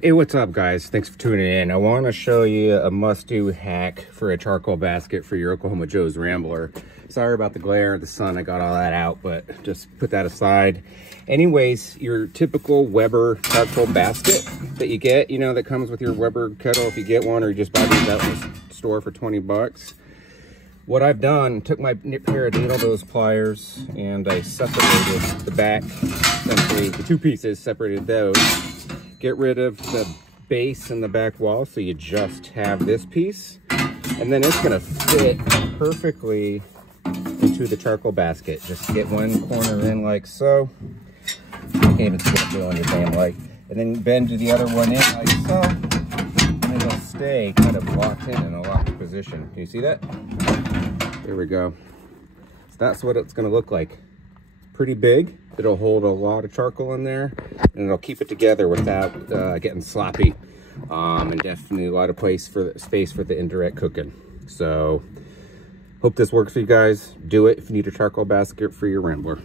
Hey, what's up guys? Thanks for tuning in. I want to show you a must-do hack for a charcoal basket for your Oklahoma Joe's Rambler. Sorry about the glare of the sun, I got all that out, but just put that aside. Anyways, your typical Weber charcoal basket that you get, you know, that comes with your Weber kettle if you get one, or you just buy these out in the store for 20 bucks. What I've done, took my pair of needle nose pliers and I separated the back, essentially the two pieces, separated those. Get rid of the base and the back wall, so you just have this piece, and then it's gonna fit perfectly into the charcoal basket. Just get one corner in like so. You can't even see it on your damn light. And then bend the other one in like so, and it'll stay kind of locked in a locked position. Can you see that? There we go. So that's what it's gonna look like. Pretty big. It'll hold a lot of charcoal in there, and it'll keep it together without getting sloppy, and definitely a lot of space for the indirect cooking. So hope this works for you guys. Do it if you need a charcoal basket for your Rambler.